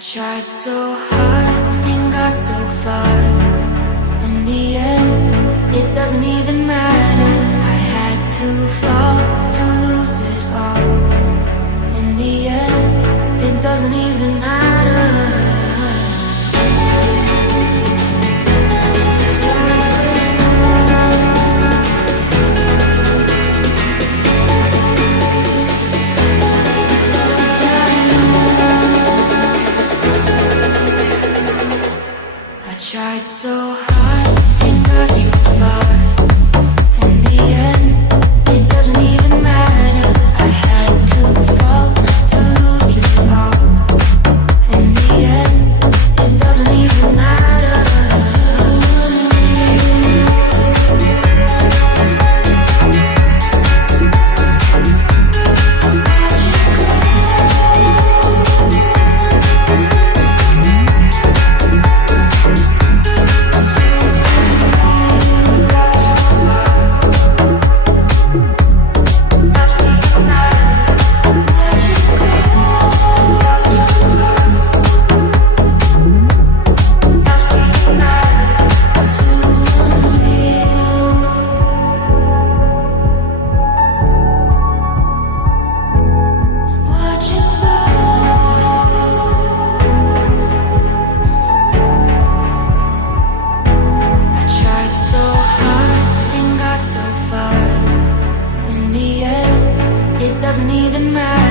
tried so hard and got so far. In the end, it doesn't even matter. I had to fall to lose it all. In the end, it doesn't even matter. Tried so hard and got so far. In the end, it doesn't even matter. I had to fall to lose it all. In the end, it doesn't even matter. Doesn't even matter.